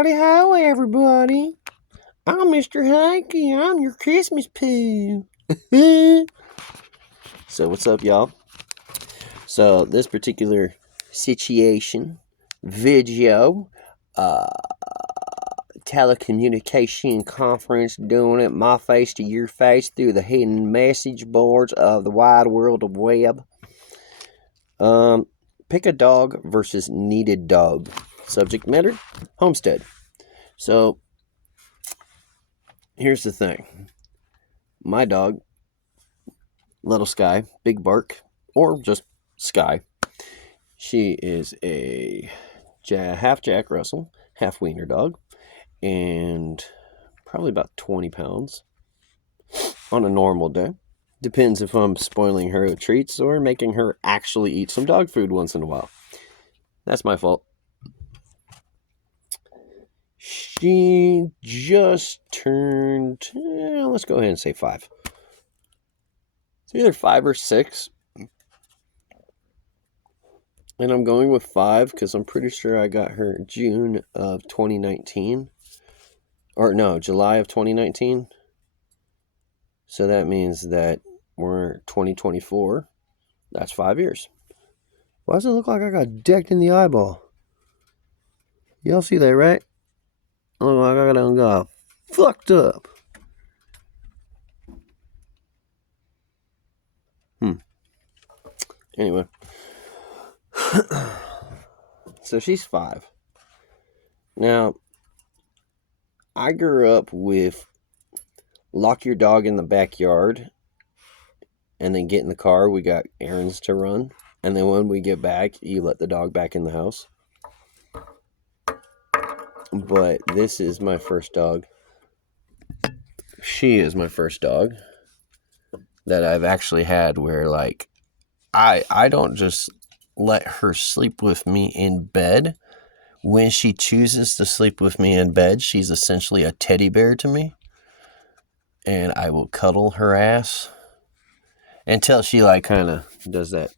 Howdy, howdy, everybody. I'm Mr. Hanky. I'm your Christmas poo. So, what's up, y'all? So, this particular video, telecommunication conference, doing it my face to your face through the hidden message boards of the wide world of web. Pick a dog versus needed dog. Subject matter, Homestead. So, here's the thing. My dog, Little Sky, Big Bark, or just Sky, she is a half Jack Russell, half Wiener dog, and probably about 20 pounds on a normal day. Depends if I'm spoiling her with treats or making her actually eat some dog food once in a while. That's my fault. She just turned, let's go ahead and say 5. It's either 5 or 6. And I'm going with 5 because I'm pretty sure I got her June of 2019. Or no, July of 2019. So that means that we're 2024. That's 5 years. Why does it look like I got decked in the eyeball? Y'all see that, right? I look like I got fucked up. Anyway. So she's 5. Now, I grew up with lock your dog in the backyard and then get in the car. We got errands to run. And then when we get back, you let the dog back in the house. But this is my first dog. She is my first dog that I've actually had where, like, I don't just let her sleep with me in bed. When she chooses to sleep with me in bed, she's essentially a teddy bear to me. And I will cuddle her ass until she, like, kind of does that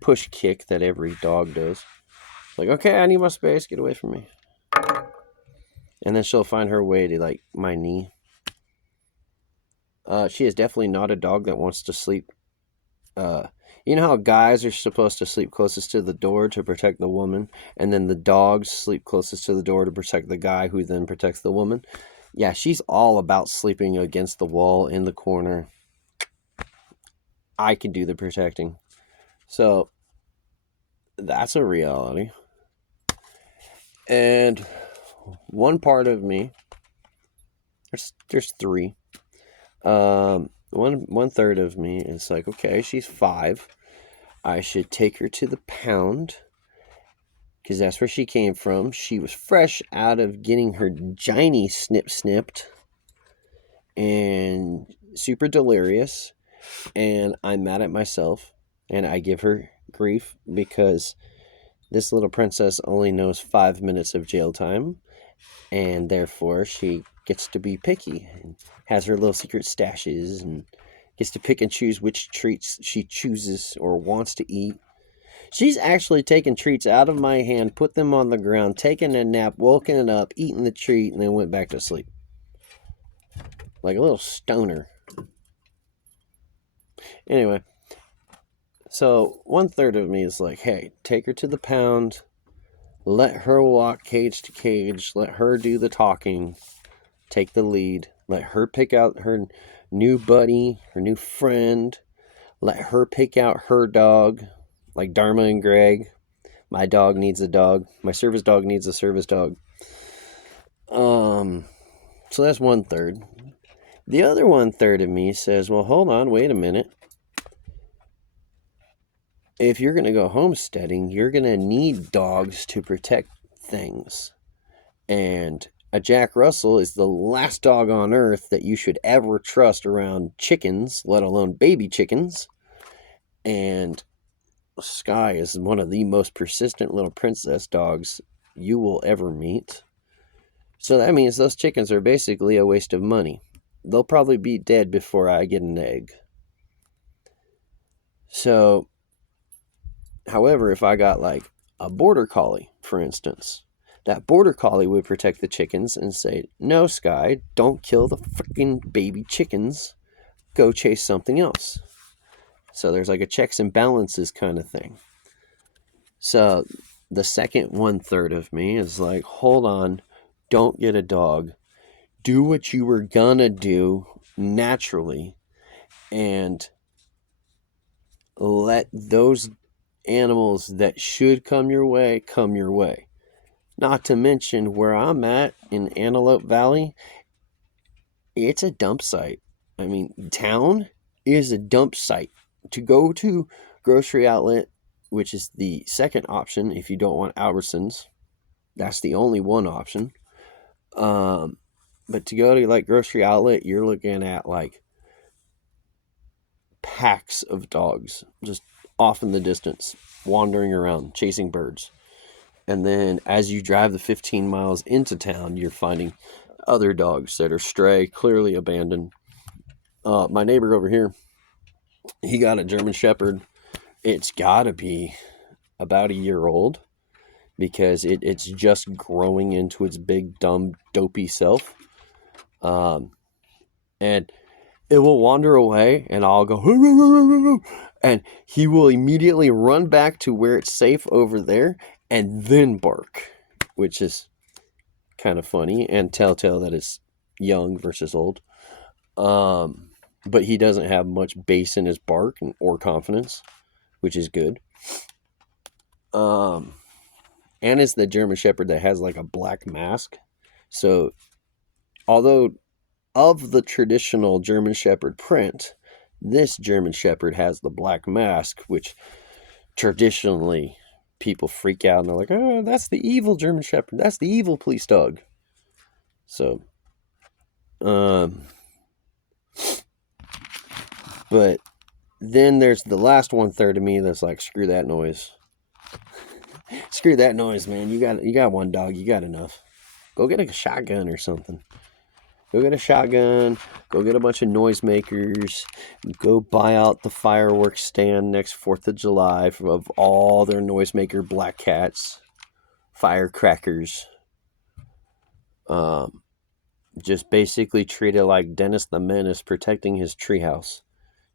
push kick that every dog does. Like, okay, I need my space. Get away from me. And then she'll find her way to, like, my knee. She is definitely not a dog that wants to sleep. You know how guys are supposed to sleep closest to the door to protect the woman, and then the dogs sleep closest to the door to protect the guy who then protects the woman? Yeah, she's all about sleeping against the wall in the corner. I can do the protecting. So, that's a reality. And one part of me, there's 3. One third of me is like, okay, she's 5. I should take her to the pound because that's where she came from. She was fresh out of getting her giny snipped and super delirious. And I'm mad at myself and I give her grief because this little princess only knows 5 minutes of jail time. And therefore she gets to be picky and has her little secret stashes and gets to pick and choose which treats she chooses or wants to eat. She's actually taken treats out of my hand, put them on the ground, taken a nap, woken it up, eaten the treat, and then went back to sleep. Like a little stoner. Anyway, so 1/3 of me is like, hey, take her to the pound, let her walk cage to cage, let her do the talking, take the lead, let her pick out her new buddy, her new friend, let her pick out her dog, like Dharma and Greg. My dog needs a dog. My service dog needs a service dog. So that's 1/3. The other 1/3 of me says, well, hold on, wait a minute. If you're going to go homesteading, you're going to need dogs to protect things. And a Jack Russell is the last dog on earth that you should ever trust around chickens, let alone baby chickens. And Sky is one of the most persistent little princess dogs you will ever meet. So that means those chickens are basically a waste of money. They'll probably be dead before I get an egg. So, however, if I got like a border collie, for instance, that border collie would protect the chickens and say, no, Sky, don't kill the freaking baby chickens. Go chase something else. So there's like a checks and balances kind of thing. So the second 1/3 of me is like, hold on, don't get a dog. Do what you were gonna do naturally and let those animals that should come your way come your way. Not to mention where I'm at in Antelope Valley, it's a dump site. I mean, town is a dump site. To go to grocery outlet, which is the second option if you don't want Albertsons, that's the only one option. But to go to like grocery outlet, you're looking at like packs of dogs just off in the distance, wandering around, chasing birds. And then as you drive the 15 miles into town, you're finding other dogs that are stray, clearly abandoned. My neighbor over here, he got a German Shepherd. It's got to be about a year old because it's just growing into its big, dumb, dopey self. And it will wander away and I'll go, hoo, hoo, hoo, hoo, hoo, and he will immediately run back to where it's safe over there and then bark, which is kind of funny and telltale that it's young versus old. But he doesn't have much bass in his bark or confidence, which is good. And it's the German Shepherd that has like a black mask. So although of the traditional German Shepherd print, this German Shepherd has the black mask, which traditionally people freak out and they're like, oh, that's the evil German Shepherd. That's the evil police dog. So, but then there's the last 1/3 of me that's like, screw that noise. Screw that noise, man. You got one dog. You got enough. Go get a shotgun or something. Go get a shotgun. Go get a bunch of noisemakers. Go buy out the fireworks stand next 4th of July of all their noisemaker black cats, firecrackers. Just basically treat it like Dennis the Menace protecting his treehouse.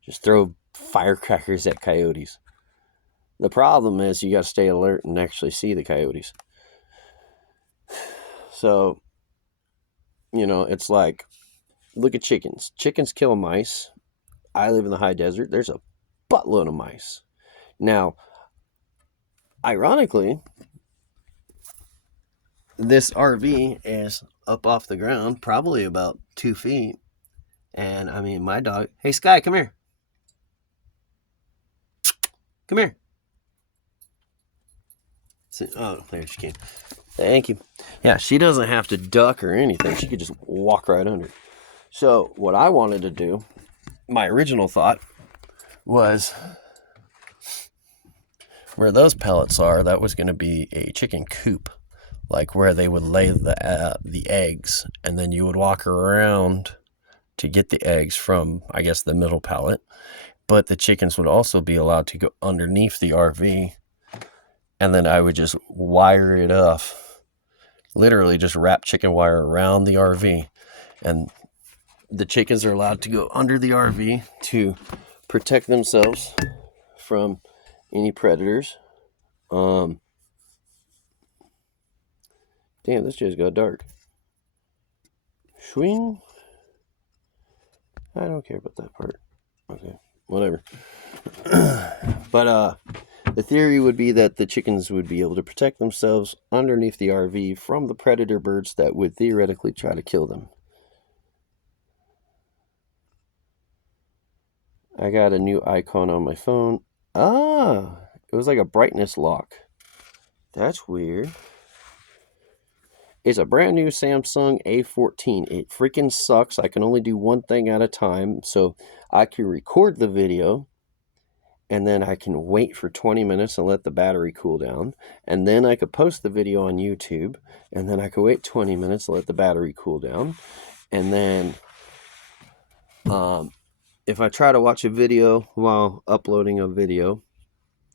Just throw firecrackers at coyotes. The problem is you got to stay alert and actually see the coyotes. So, it's like, look at chickens. Chickens kill mice. I live in the high desert. There's a buttload of mice. Now, ironically, this RV is up off the ground, probably about 2 feet. And I mean, my dog, hey, Sky, come here. Come here. Oh, there she came. Thank you. Yeah, she doesn't have to duck or anything. She could just walk right under. So what I wanted to do, my original thought was where those pellets are, that was going to be a chicken coop, like where they would lay the eggs, and then you would walk around to get the eggs from, I guess, the middle pallet. But the chickens would also be allowed to go underneath the RV, and then I would just wire it up. Literally just wrap chicken wire around the RV, and the chickens are allowed to go under the RV to protect themselves from any predators. Damn, this just got dark. Swing. I don't care about that part. Okay, whatever. But the theory would be that the chickens would be able to protect themselves underneath the RV from the predator birds that would theoretically try to kill them. I got a new icon on my phone. It was like a brightness lock. That's weird. It's a brand new Samsung A14. It freaking sucks. I can only do one thing at a time. So I can record the video, and then I can wait for 20 minutes and let the battery cool down. And then I could post the video on YouTube, and then I could wait 20 minutes and let the battery cool down. And then if I try to watch a video while uploading a video,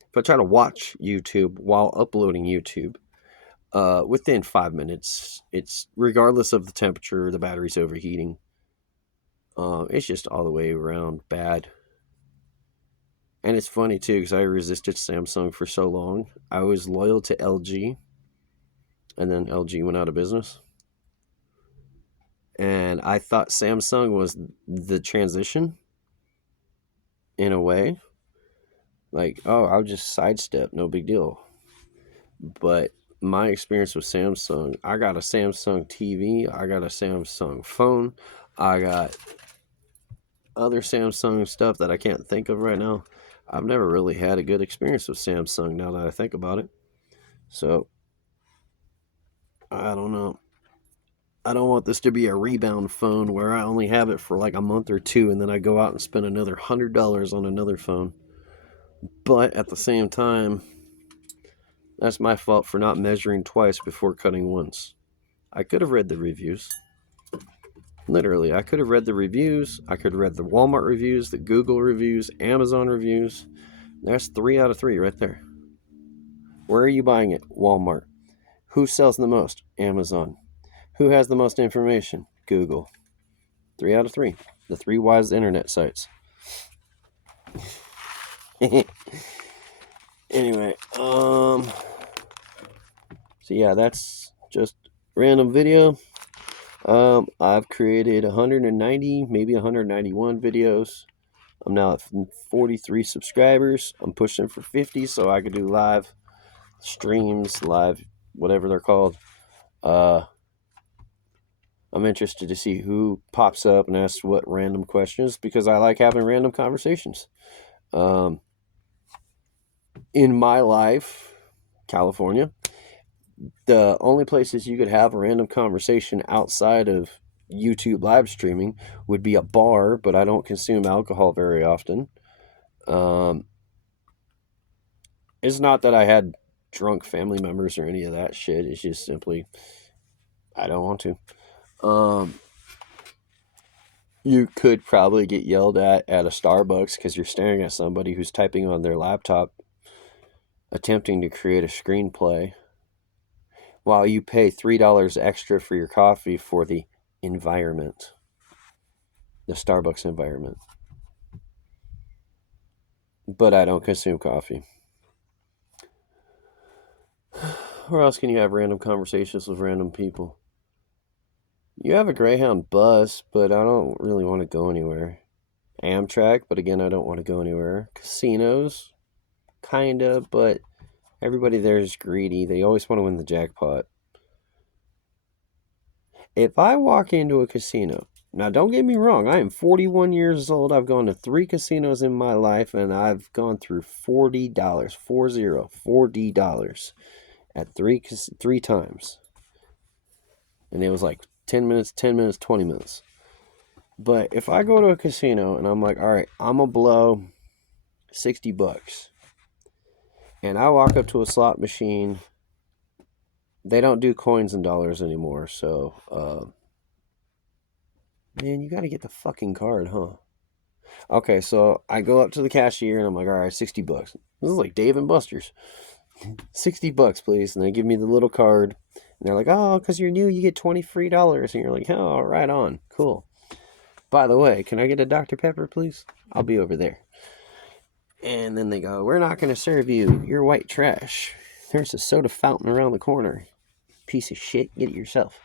if I try to watch YouTube while uploading YouTube, Within 5 minutes. It's regardless of the temperature, the battery's overheating. It's just all the way around bad. And it's funny too because I resisted Samsung for so long. I was loyal to LG, and then LG went out of business. And I thought Samsung was the transition in a way. Like, oh, I'll just sidestep, no big deal. But my experience with Samsung, I got a Samsung TV, I got a Samsung phone, I got other Samsung stuff that I can't think of right now. I've never really had a good experience with Samsung now that I think about it. So, I don't know. I don't want this to be a rebound phone where I only have it for like a month or two and then I go out and spend another $100 on another phone. But at the same time, that's my fault for not measuring twice before cutting once. I could have read the reviews. Literally, I could have read the reviews. I could have read the Walmart reviews, the Google reviews, Amazon reviews. That's 3 out of 3 right there. Where are you buying it? Walmart. Who sells the most? Amazon. Who has the most information? Google. 3 out of 3. The 3 wise internet sites. Anyway, so yeah, that's just random video. I've created 190, maybe 191 videos. I'm now at 43 subscribers. I'm pushing for 50 so I could do live streams, live whatever they're called. I'm interested to see who pops up and asks what random questions because I like having random conversations. In my life, California, the only places you could have a random conversation outside of YouTube live streaming would be a bar, but I don't consume alcohol very often. It's not that I had drunk family members or any of that shit. It's just simply I don't want to. You could probably get yelled at a Starbucks because you're staring at somebody who's typing on their laptop attempting to create a screenplay while you pay $3 extra for your coffee for the environment, the Starbucks environment. But I don't consume coffee. Where else can you have random conversations with random people? You have a Greyhound bus, but I don't really want to go anywhere. Amtrak, but again, I don't want to go anywhere. Casinos, kinda, but everybody there is greedy. They always want to win the jackpot. If I walk into a casino, now don't get me wrong, I am 41 years old. I've gone to 3 casinos in my life, and I've gone through $40, $40 at 3 times. And it was like 10 minutes, 10 minutes, 20 minutes. But if I go to a casino and I'm like, all right, I'm going to blow $60. And I walk up to a slot machine. They don't do coins and dollars anymore. So, man, you got to get the fucking card, huh? Okay, so I go up to the cashier and I'm like, all right, $60. This is like Dave and Buster's. $60, please. And they give me the little card. And they're like, oh, because you're new, you get 20 free dollars. And you're like, oh, right on. Cool. By the way, can I get a Dr. Pepper, please? I'll be over there. And then they go, we're not going to serve you. You're white trash. There's a soda fountain around the corner. Piece of shit. Get it yourself.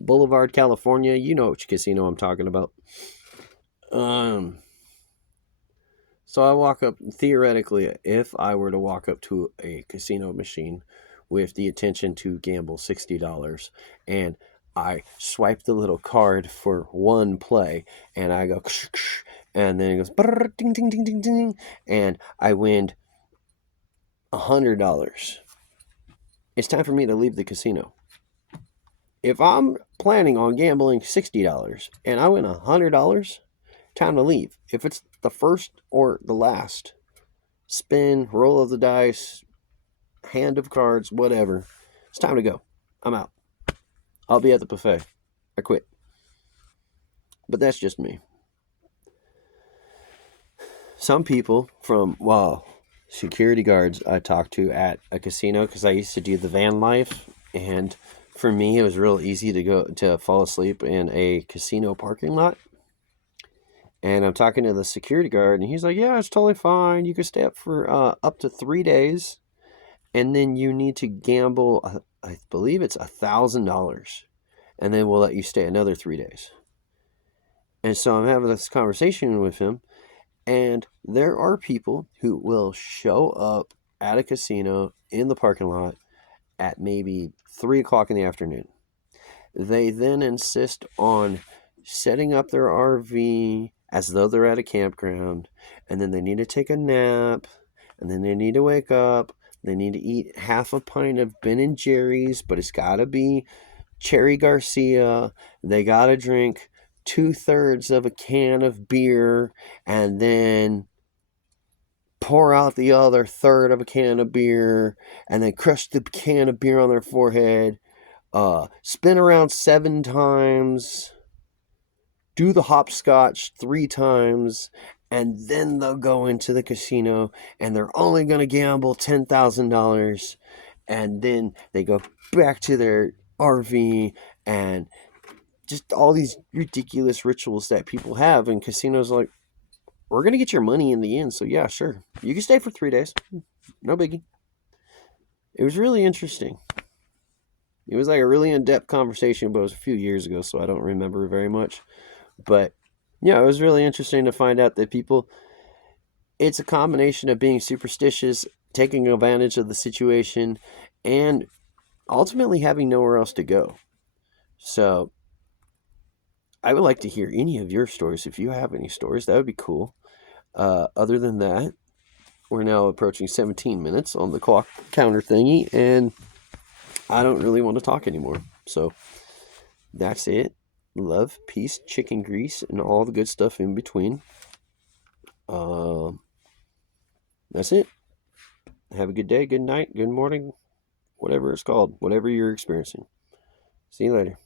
Boulevard, California. You know which casino I'm talking about. So I walk up, theoretically, if I were to walk up to a casino machine with the intention to gamble $60 and I swipe the little card for one play and I go and then it goes ding ding ding ding ding and I win $100. It's time for me to leave the casino. If I'm planning on gambling $60 and I win $100, time to leave. If it's the first or the last spin, roll of the dice, hand of cards, whatever, it's time to go. I'm out. I'll be at the buffet. I quit. But that's just me. Some people from, security guards I talked to at a casino, because I used to do the van life, and for me it was real easy to fall asleep in a casino parking lot. And I'm talking to the security guard, and he's like, "Yeah, it's totally fine. You can stay up for up to 3 days, and then you need to gamble. I believe it's $1,000, and then we'll let you stay another 3 days." And so I'm having this conversation with him, and there are people who will show up at a casino in the parking lot at maybe 3 o'clock in the afternoon. They then insist on setting up their RV as though they're at a campground, and then they need to take a nap, and then they need to wake up. They need to eat half a pint of Ben and Jerry's, but it's got to be Cherry Garcia. They got to drink 2/3 of a can of beer, and then pour out the other third of a can of beer, and then crush the can of beer on their forehead, spin around 7 times, do the hopscotch 3 times, and then they'll go into the casino, and they're only going to gamble $10,000, and then they go back to their RV, and just all these ridiculous rituals that people have. And casinos like, we're going to get your money in the end, so yeah, sure, you can stay for 3 days, no biggie. It was really interesting. It was like a really in-depth conversation, but it was a few years ago, so I don't remember very much. But yeah, it was really interesting to find out that people, it's a combination of being superstitious, taking advantage of the situation, and ultimately having nowhere else to go. So I would like to hear any of your stories. If you have any stories, that would be cool. Other than that, we're now approaching 17 minutes on the clock counter thingy, and I don't really want to talk anymore. So that's it. Love, peace, chicken grease, and all the good stuff in between. That's it. Have a good day, good night, good morning, whatever it's called, whatever you're experiencing. See you later.